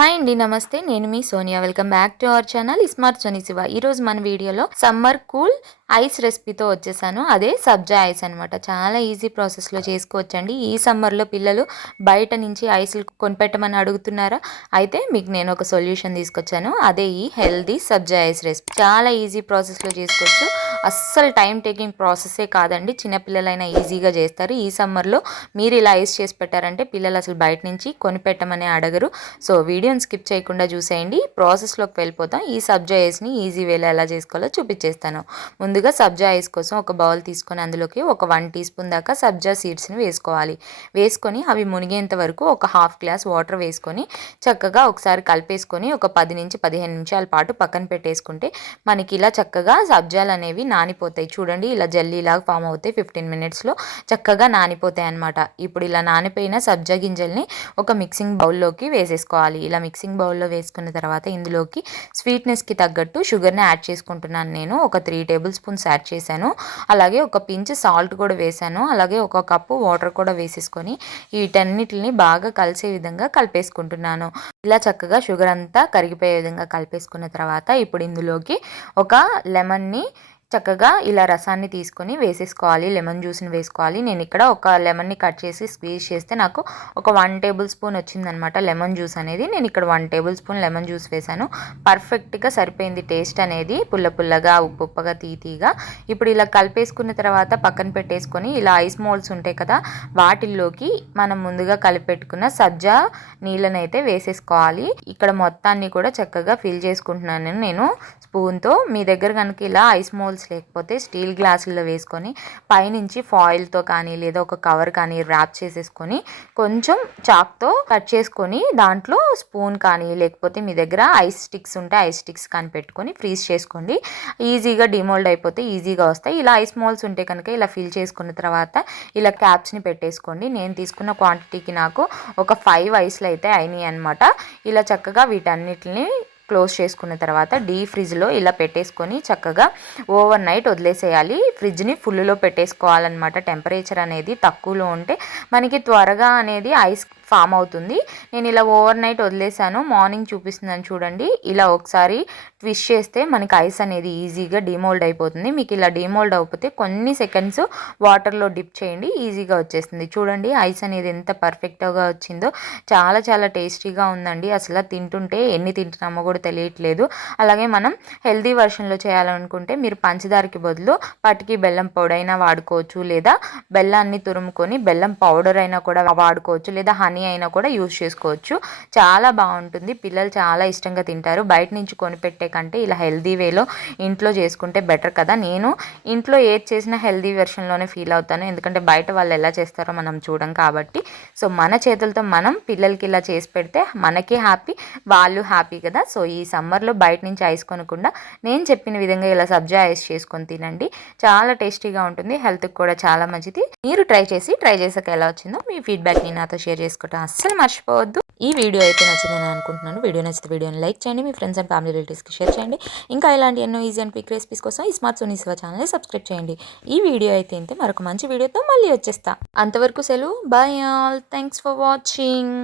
Hi అండి, నమస్తే. నేను మీ Sonia. Welcome back to our channel smart Soni Siva. ఈరోజు మన వీడియోలో సమ్మర్ కూల్ ఐస్ రెసిపీతో వచ్చేసాను. అదే సబ్జా ఐస్ అనమాట. చాలా ఈజీ ప్రాసెస్లో చేసుకోవచ్చండి. ఈ సమ్మర్లో పిల్లలు బయట నుంచి ఐస్లు కొనిపెట్టమని అడుగుతున్నారా? అయితే మీకు నేను ఒక సొల్యూషన్ తీసుకొచ్చాను. అదే ఈ హెల్దీ సబ్జా ఐస్ రెసిపీ. చాలా ఈజీ ప్రాసెస్లో చేసుకోవచ్చు. అస్సలు టైం టేకింగ్ ప్రాసెసే కాదండి. చిన్నపిల్లలైనా ఈజీగా చేస్తారు. ఈ సమ్మర్లో మీరు ఇలా ఐస్ చేసి పెట్టారంటే పిల్లలు అసలు బయట నుంచి కొనిపెట్టమని అడగరు. సో వీడియోని స్కిప్ చేయకుండా చూసేయండి. ప్రాసెస్లోకి వెళ్ళిపోతాం. ఈ సబ్జా ఐస్ని ఈజీ వేలో ఎలా చేసుకోవాలో చూపించేస్తాను. ముందుగా సబ్జా ఐస్ కోసం ఒక బౌల్ తీసుకొని అందులోకి ఒక 1 టీ స్పూన్ దాకా సబ్జా సీడ్స్ని వేసుకోవాలి. వేసుకొని అవి మునిగేంత వరకు ఒక హాఫ్ గ్లాస్ వాటర్ వేసుకొని చక్కగా ఒకసారి కలిపేసుకొని ఒక 10 నుంచి 15 నిమిషాల పాటు పక్కన పెట్టేసుకుంటే మనకి ఇలా చక్కగా సబ్జాలు అనేవి నానిపోతాయి. చూడండి, ఇలా జల్లీలాగా ఫామ్ అవుతాయి. 15 మినిట్స్లో చక్కగా నానిపోతాయి అన్నమాట. ఇప్పుడు ఇలా నానిపోయిన సబ్జా గింజల్ని ఒక మిక్సింగ్ బౌల్లోకి వేసేసుకోవాలి. ఇలా మిక్సింగ్ బౌల్లో వేసుకున్న తర్వాత ఇందులోకి స్వీట్నెస్కి తగ్గట్టు షుగర్ని యాడ్ చేసుకుంటున్నాను. నేను ఒక 3 టేబుల్ స్పూన్స్ యాడ్ చేశాను. అలాగే ఒక పించ్ సాల్ట్ కూడా వేశాను. అలాగే ఒక కప్పు వాటర్ కూడా వేసేసుకొని వీటన్నిటిని బాగా కలిసే విధంగా కలిపేసుకుంటున్నాను. ఇలా చక్కగా షుగర్ అంతా కరిగిపోయే విధంగా కలిపేసుకున్న తర్వాత ఇప్పుడు ఇందులోకి ఒక లెమన్ని చక్కగా ఇలా రసాన్ని తీసుకొని వేసేసుకోవాలి. లెమన్ జ్యూస్ని వేసుకోవాలి. నేను ఇక్కడ ఒక లెమన్ని కట్ చేసి స్క్వీజ్ చేస్తే నాకు ఒక 1 టేబుల్ స్పూన్ వచ్చిందనమాట లెమన్ జ్యూస్ అనేది. నేను ఇక్కడ 1 టేబుల్ స్పూన్ లెమన్ జ్యూస్ వేసాను. పర్ఫెక్ట్గా సరిపోయింది టేస్ట్ అనేది. పుల్ల పుల్లగా ఉప్పు ఉప్పగా తీగా. ఇప్పుడు ఇలా కలిపేసుకున్న తర్వాత పక్కన పెట్టేసుకొని ఇలా ఐస్ మోల్డ్స్ ఉంటాయి కదా, వాటిల్లోకి మనం ముందుగా కలిపెట్టుకున్న సబ్జా నీళ్ళని అయితే వేసేసుకోవాలి. ఇక్కడ మొత్తాన్ని కూడా చక్కగా ఫిల్ చేసుకుంటున్నాను నేను స్పూన్తో. మీ దగ్గర కనుక ఇలా ఐస్ మోల్డ్స్ లేకపోతే స్టీల్ గ్లాసుల్లో వేసుకొని పైనుంచి ఫాయిల్తో కానీ లేదా ఒక కవర్ కానీ ర్యాప్ చేసేసుకొని కొంచెం చాక్తో కట్ చేసుకొని దాంట్లో స్పూన్ కానీ లేకపోతే మీ దగ్గర ఐస్ స్టిక్స్ ఉంటే ఐస్ స్టిక్స్ కానీ పెట్టుకొని ఫ్రీజ్ చేసుకోండి. ఈజీగా డిమోల్డ్ అయిపోతే ఈజీగా వస్తాయి. ఇలా ఐస్ మోల్డ్స్ ఉంటే కనుక ఇలా ఫిల్ చేసుకున్న తర్వాత ఇలా క్యాప్స్ని పెట్టేసుకోండి. నేను తీసుకున్న క్వాంటిటీకి నాకు ఒక 5 ఐస్లు అయితే అయినాయి అనమాట. ఇలా చక్కగా వీటన్నిటిని క్లోజ్ చేసుకున్న తర్వాత డీప్ ఫ్రిడ్జ్లో ఇలా పెట్టేసుకొని చక్కగా ఓవర్ నైట్ వదిలేసేయాలి. ఫ్రిడ్జ్ని ఫుల్లో పెట్టేసుకోవాలన్నమాట. టెంపరేచర్ అనేది తక్కువలో ఉంటే మనకి త్వరగా అనేది ఐస్ ఫామ్ అవుతుంది. నేను ఇలా ఓవర్ నైట్ వదిలేసాను. మార్నింగ్ చూపిస్తున్నాను చూడండి. ఇలా ఒకసారి ట్విస్ట్ చేస్తే మనకి ఐస్ అనేది ఈజీగా డిమోల్డ్ అయిపోతుంది. మీకు ఇలా డిమోల్డ్ అయిపోతే కొన్ని సెకండ్స్ వాటర్లో డిప్ చేయండి, ఈజీగా వచ్చేస్తుంది. చూడండి ఐస్ అనేది ఎంత పర్ఫెక్ట్గా వచ్చిందో. చాలా చాలా టేస్టీగా ఉందండి. అసలు తింటుంటే ఎన్ని తింటున్నామో కూడా తెలియట్లేదు. అలాగే మనం హెల్దీ వర్షన్లో చేయాలనుకుంటే మీరు పంచదారకి బదులు పటికి బెల్లం పౌడర్ అయినా వాడుకోవచ్చు, లేదా బెల్లాన్ని తురుముకొని బెల్లం పౌడర్ అయినా కూడా వాడుకోవచ్చు, లేదా హనీ అయినా కూడా యూజ్ చేసుకోవచ్చు. చాలా బాగుంటుంది. పిల్లలు చాలా ఇష్టంగా తింటారు. బయట నుంచి కొనిపెట్టే కంటే ఇలా హెల్దీ వేలో ఇంట్లో చేసుకుంటే బెటర్ కదా. నేను ఇంట్లో ఏది చేసినా హెల్దీ వెర్షన్లోనే ఫీల్ అవుతాను. ఎందుకంటే బయట వాళ్ళు ఎలా చేస్తారో మనం చూడం కాబట్టి. సో మన చేతులతో మనం పిల్లలకి ఇలా చేసి పెడితే మనకి హ్యాపీ, వాళ్ళు హ్యాపీ కదా. సో ఈ సమ్మర్లో బయట నుంచి ఐస్ కొనకుండా నేను చెప్పిన విధంగా ఇలా సబ్జా ఐస్ చేసుకొని తినండి. చాలా టేస్టీగా ఉంటుంది. హెల్త్కి కూడా చాలా మంచిది. మీరు ట్రై చేసాక ఎలా వచ్చిందో మీ ఫీడ్బ్యాక్ని నాతో షేర్ చేసుకోవడం అస్సలు మర్చిపోవద్దు. ఈ వీడియో అయితే నచ్చిందని అనుకుంటున్నాను. వీడియో నచ్చితే వీడియోని లైక్ చేయండి, మీ ఫ్రెండ్స్ అండ్ ఫ్యామిలీ రిలేటివ్స్కి షేర్ చేయండి. ఇంకా ఇలాంటి ఎన్నో ఈజీ అండ్ క్విక్ రెసిపీస్ కోసం ఈ స్మార్ట్ సోనీ శివ ఛానల్ని సబ్స్క్రైబ్ చేయండి. ఈ వీడియో అయితే ఇంతే. మరొక మంచి వీడియోతో మళ్ళీ వచ్చేస్తా. అంతవరకు సెలవు. Bye all. Thanks for watching.